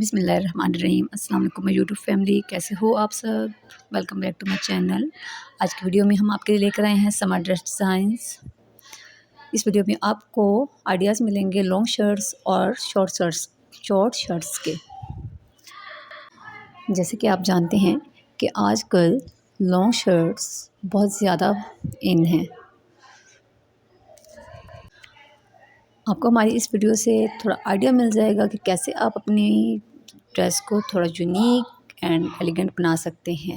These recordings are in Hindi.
बिस्मिल्लाहिर्रहमानिर्रहीम। अस्सलाम वालेकुम माय यूट्यूब फैमिली, कैसे हो आप सब। Welcome back to my channel. आज की वीडियो में हम आपके लिए लेकर आए हैं समर ड्रेस डिज़ाइंस। इस वीडियो में आपको आइडियाज़ मिलेंगे लॉन्ग शर्ट्स और शॉर्ट शर्ट्स के। जैसे कि आप जानते हैं कि आजकल लॉन्ग शर्ट्स बहुत ज़्यादा इन हैं। आपको हमारी इस वीडियो से थोड़ा आइडिया मिल जाएगा कि कैसे आप अपनी ड्रेस को थोड़ा यूनिक एंड एलिगेंट बना सकते हैं।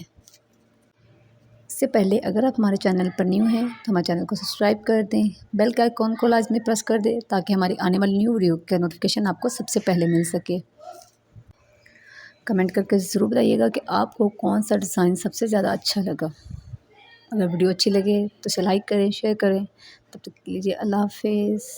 इससे पहले अगर आप हमारे चैनल पर न्यू हैं तो हमारे चैनल को सब्सक्राइब कर दें, बेल का आइकॉन को लाजमी प्रेस कर दें ताकि हमारी आने वाली न्यू वीडियो का नोटिफिकेशन आपको सबसे पहले मिल सके। कमेंट करके ज़रूर बताइएगा कि आपको कौन सा डिज़ाइन सबसे ज़्यादा अच्छा लगा। अगर वीडियो अच्छी लगे तो इसे लाइक करें, शेयर करें। तब तक के लिए अल्लाह हाफ़िज़।